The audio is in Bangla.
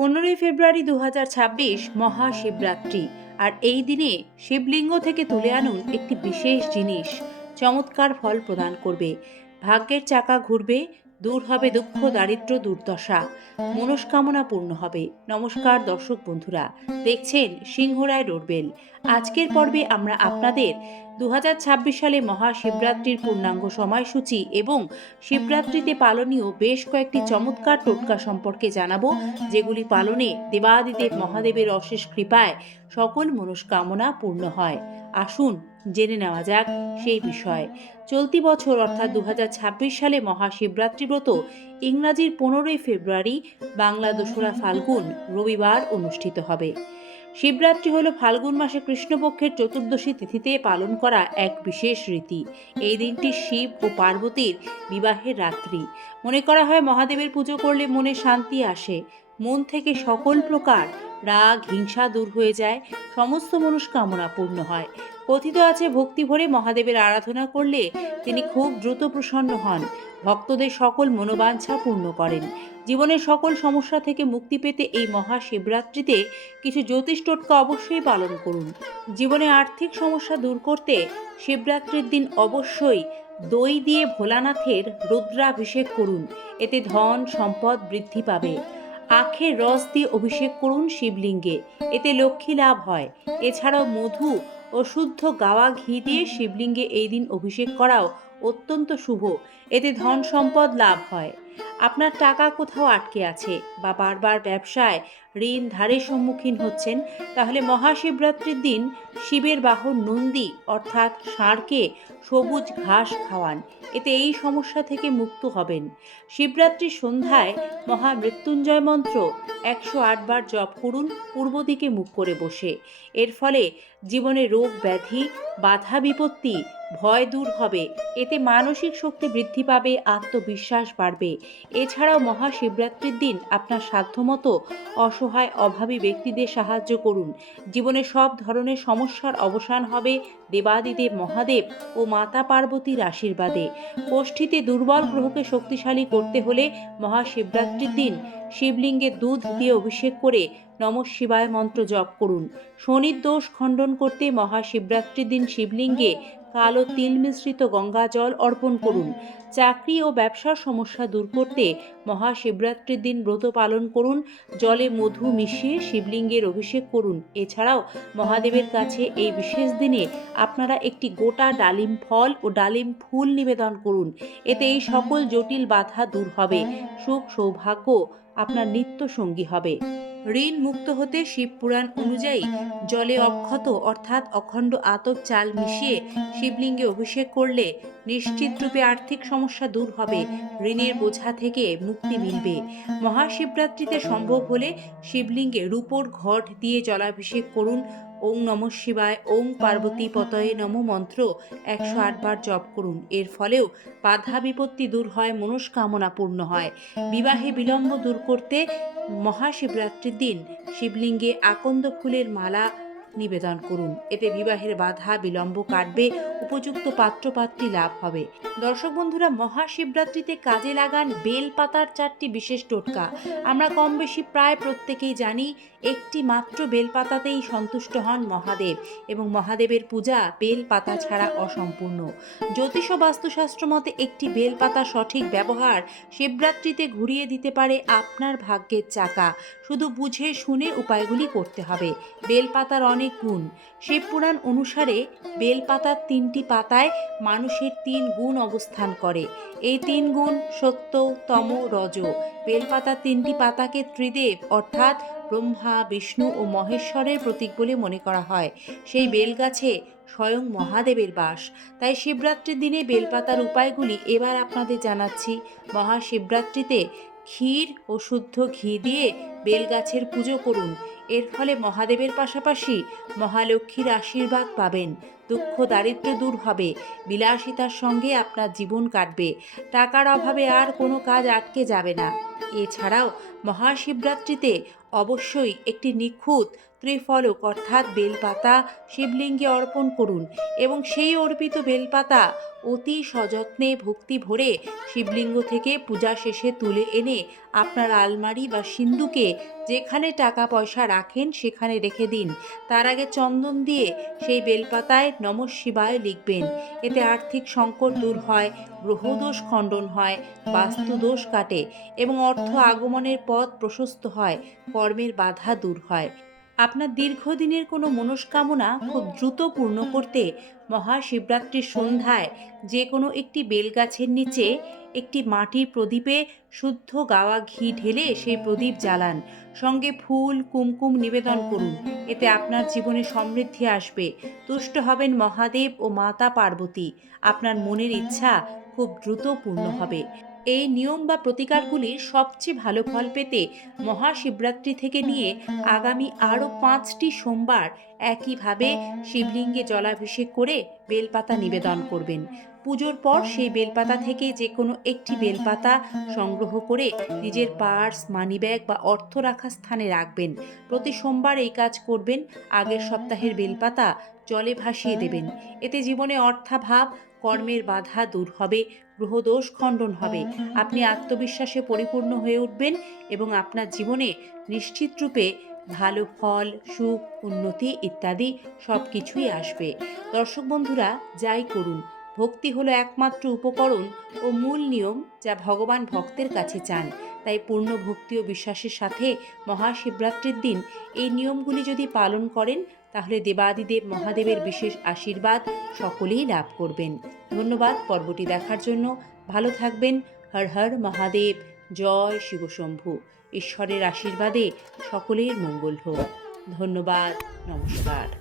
15ই ফেব্রুয়ারি 2026 মহাশিবরাত্রি। আর এই দিনে শিবলিঙ্গ থেকে তুলে আনুন একটি বিশেষ জিনিস, চমৎকার ফল প্রদান করবে। ভাগ্যের চাকা ঘুরবে, দূর হবে দুঃখ দারিদ্র্য দুর্দশা, মনস্কামনা পূর্ণ হবে। নমস্কার দর্শক বন্ধুরা, দেখছেন সিংহরায় ডোরবেল। আজকের পর্বে আমরা আপনাদের 2026 সালে মহাশিবরাত্রির পূর্ণাঙ্গ সময়সূচি এবং শিবরাত্রিতে পালনীয় বেশ কয়েকটি চমৎকার টোটকা সম্পর্কে জানাবো, যেগুলি পালনে দেবাদিদেব মহাদেবের অশেষ কৃপায় সকল মনস্কামনা পূর্ণ হয়। আসুন জেনে নেওয়া যাক সেই বিষয়। চলতি বছর অর্থাৎ 2026 সালে মহাশিবরাত্রি ব্রত ইংরাজির 15ই ফেব্রুয়ারি, বাংলা 2রা ফাল্গুন রবিবার অনুষ্ঠিত হবে। শিবরাত্রি হল ফাল্গুন মাসে কৃষ্ণপক্ষের চতুর্দশী তিথিতে পালন করা এক বিশেষ রীতি। এই দিনটি শিব ও পার্বতীর বিবাহের রাত্রি। মনে করা হয় মহাদেবের পুজো করলে মনে শান্তি আসে, মন থেকে সকল প্রকার রাগ হিংসা দূর হয়ে যায়, সমস্ত মনস্কামনা পূর্ণ হয়। কথিত আছে ভক্তি ভরে মহাদেবের আরাধনা করলে তিনি খুব দ্রুত প্রসন্ন হন, ভক্তদের সকল মনোবাঞ্ছা পূর্ণ করেন। জীবনের সকল সমস্যা থেকে মুক্তি পেতে এই মহাশিবরাত্রিতে কিছু জ্যোতিষ টোটকা অবশ্যই পালন করুন। জীবনে আর্থিক সমস্যা দূর করতে শিবরাত্রির দিন অবশ্যই দই দিয়ে ভোলানাথের রুদ্রাভিষেক করুন, এতে ধন সম্পদ বৃদ্ধি পাবে। আখের রস দিয়ে অভিষেক করুন শিবলিঙ্গে, এতে লক্ষ্মী লাভ হয়। এছাড়াও মধু ও শুদ্ধ গাওয়া ঘি দিয়ে শিবলিঙ্গে এই দিন অভিষেক করাও অত্যন্ত শুভ, এতে ধন সম্পদ লাভ হয়। আপনার টাকা কোথাও আটকে আছে বা বারবার ব্যবসায় ঋণ ধারের সম্মুখীন হচ্ছেন, তাহলে মহাশিবরাত্রির দিন শিবের বাহন নন্দী অর্থাৎ ষাঁড়কে সবুজ ঘাস খাওয়ান, এতে এই সমস্যা থেকে মুক্ত হবেন। শিবরাত্রির সন্ধ্যায় মহামৃত্যুঞ্জয় মন্ত্র 108 বার জপ করুন পূর্ব দিকে মুখ করে বসে। এর ফলে জীবনে রোগ ব্যাধি বাধা বিপত্তি ভয় দূর হবে, এতে মানসিক শক্তি বৃদ্ধি পাবে, আত্মবিশ্বাস বাড়বে। এছাড়াও মহাশিবরাত্রির দিন আপনার সাধ্যমতো অসহায় অভাবী ব্যক্তিদের সাহায্য করুন। জীবনে সব ধরনের সমস্যার অবসান হবে দেবাদিদেব মহাদেব ও মাতা পার্বতীর আশীর্বাদে। কোষ্ঠীতে দুর্বল গ্রহকে শক্তিশালী করতে হলে মহাশিবরাত্রির দিন শিবলিঙ্গে দুধ দিয়ে অভিষেক করে নমঃ শিবায় মন্ত্র জপ করুন। শনির দোষ খণ্ডন করতে মহাশিবরাত্রির দিন শিবলিঙ্গে কালো তিল মিশ্রিত গঙ্গা জল অর্পণ করুন। চাকরি ও ব্যবসার সমস্যা দূর করতে মহাশিবরাত্রির দিন ব্রত পালন করুন, জলে মধু মিশিয়ে শিবলিঙ্গের অভিষেক করুন। এছাড়াও মহাদেবের কাছে এই বিশেষ দিনে আপনারা একটি গোটা ডালিম ফল ও ডালিম ফুল নিবেদন করুন, এতে এই সকল জটিল বাধা দূর হবে, সুখ সৌভাগ্য আপনার নিত্য সঙ্গী হবে। ঋণ মুক্ত হতে শিবপুরাণ অনুযায়ী জলে অক্ষত অর্থাৎ অখণ্ড আতপ চাল মিশিয়ে শিবলিঙ্গে অভিষেক করলে নিশ্চিত রূপে আর্থিক সমস্যা দূর হবে, ঋণের বোঝা থেকে মুক্তি মিলবে। মহাশিবরাত্রিতে সম্ভব হলে শিবলিঙ্গে রূপোর ঘট দিয়ে জলাভিষেক করুন। ওং নমঃ শিবায় ওং পার্বতী পতয়ে নমঃ মন্ত্র 108 বার জপ করুন। এর ফলেও বাধা বিপত্তি দূর হয়, মনস্কামনা পূর্ণ হয়। বিবাহে বিলম্ব দূর করতে মহাশিবরাত্রির দিন শিবলিঙ্গে আকন্দ ফুলের মালা নিবেদন করুন, এতে বিবাহের বাধা বিলম্ব কাটবে, উপযুক্ত পাত্রপাত্রী লাভ হবে। দর্শক বন্ধুরা, মহাশিবরাত্রিতে কাজে লাগান বেলপাতার 4টি বিশেষ টোটকা। আমরা কম বেশি প্রায় প্রত্যেকেই জানি, একটি মাত্র বেলপাতাতেই সন্তুষ্ট হন মহাদেব এবং মহাদেবের পূজা বেলপাতা ছাড়া অসম্পূর্ণ। জ্যোতিষ ও বাস্তুশাস্ত্র মতে একটি বেলপাতা সঠিক ব্যবহার শিবরাত্রিতে ঘুরিয়ে দিতে পারে আপনার ভাগ্যের চাকা। শুধু বুঝে শুনে উপায়গুলি করতে হবে। বেলপাতার অনেক গুণ। শিবপুরাণ অনুসারে বেলপাতার 3টি পাতায় মানুষের 3 গুণ অবস্থান করে। এই 3 গুণ সত্য তম রজ। বেলপাতার 3টি পাতাকে ত্রিদেব অর্থাৎ ব্রহ্মা বিষ্ণু ও মহেশ্বরের প্রতীক বলে মনে করা হয়। সেই বেলগাছে স্বয়ং মহাদেবের বাস। তাই শিবরাত্রির দিনে বেলপাতার উপায়গুলি এবার আপনাদের জানাচ্ছি। মহাশিবরাত্রিতে ক্ষীর ও শুদ্ধ ঘি দিয়ে বেলগাছের পুজো করুন, এর ফলে মহাদেবের পাশাপাশি মহালক্ষ্মীর আশীর্বাদ পাবেন। দুঃখ দারিদ্র্য দূর হবে, বিলাসিতার সঙ্গে আপনার জীবন কাটবে, টাকার অভাবে আর কোনো কাজ আটকে যাবে না। এছাড়াও মহাশিবরাত্রিতে অবশ্যই একটি নিখুঁত ত্রিফলক অর্থাৎ বেলপাতা শিবলিঙ্গে অর্পণ করুন এবং সেই অর্পিত বেলপাতা অতি সযত্নে ভক্তি ভরে শিবলিঙ্গ থেকে পূজা শেষে তুলে এনে আপনার আলমারি বা সিন্ধুকে যেখানে টাকা পয়সা রাখেন সেখানে রেখে দিন। তার আগে চন্দন দিয়ে সেই বেলপাতায় নমঃ শিবায় লিখবেন। এতে আর্থিক সংকট দূর হয়, গ্রহদোষ খণ্ডন হয়, বাস্তুদোষ কাটে এবং অর্থ আগমনের পথ প্রশস্ত হয়, কর্মের বাধা দূর হয়। আপনার দীর্ঘদিনের কোনো মনস্কামনা খুব দ্রুত পূর্ণ করতে মহাশিবরাত্রির সন্ধ্যায় যে কোনো একটি বেলগাছের নিচে একটি মাটির প্রদীপে শুদ্ধ গাওয়া ঘি ঢেলে সেই প্রদীপ জ্বালান। সঙ্গে ফুল কুমকুম নিবেদন করুন। এতে আপনার জীবনে সমৃদ্ধি আসবে, তুষ্ট হবেন মহাদেব ও মাতা পার্বতী। আপনার মনের ইচ্ছা খুব দ্রুত পূর্ণ হবে। এই নিয়ম বা প্রতিকারগুলির সবচেয়ে ভালো ফল পেতে মহাশিবরাত্রি থেকে নিয়ে আগামী আরও 5টি সোমবার একইভাবে শিবলিঙ্গে জলাভিষেক করে বেলপাতা নিবেদন করবেন। পুজোর পর সেই বেলপাতা থেকে যে কোনো একটি বেলপাতা সংগ্রহ করে নিজের পার্স, মানিব্যাগ বা অর্থ রাখার স্থানে রাখবেন। প্রতি সোমবার এই কাজ করবেন। আগের সপ্তাহের বেলপাতা জলে ভাসিয়ে দেবেন। এতে জীবনে অর্থাভাব, কর্মের বাধা দূর হবে, গ্রহদোষ খণ্ডন হবে। আপনি আত্মবিশ্বাসে পরিপূর্ণ হয়ে উঠবেন এবং আপনার জীবনে নিশ্চিত রূপে ভালো ফল, সুখ, উন্নতি ইত্যাদি সব কিছুই আসবে। দর্শক বন্ধুরা, যাই করুন, ভক্তি হলো একমাত্র উপকরণ ও মূল নিয়ম যা ভগবান ভক্তের কাছে চান। তাই পূর্ণ ভক্তি ও বিশ্বাসের সাথে মহাশিবরাত্রির দিন এই নিয়মগুলি যদি পালন করেন তাহলে দেবাদিদেব মহাদেবের বিশেষ আশীর্বাদ সকলেই লাভ করবেন। ধন্যবাদ পর্বটি দেখার জন্য। ভালো থাকবেন। হর হর মহাদেব। জয় শিবশম্ভু। ঈশ্বরের আশীর্বাদে সকলের মঙ্গল হোক। ধন্যবাদ। নমস্কার।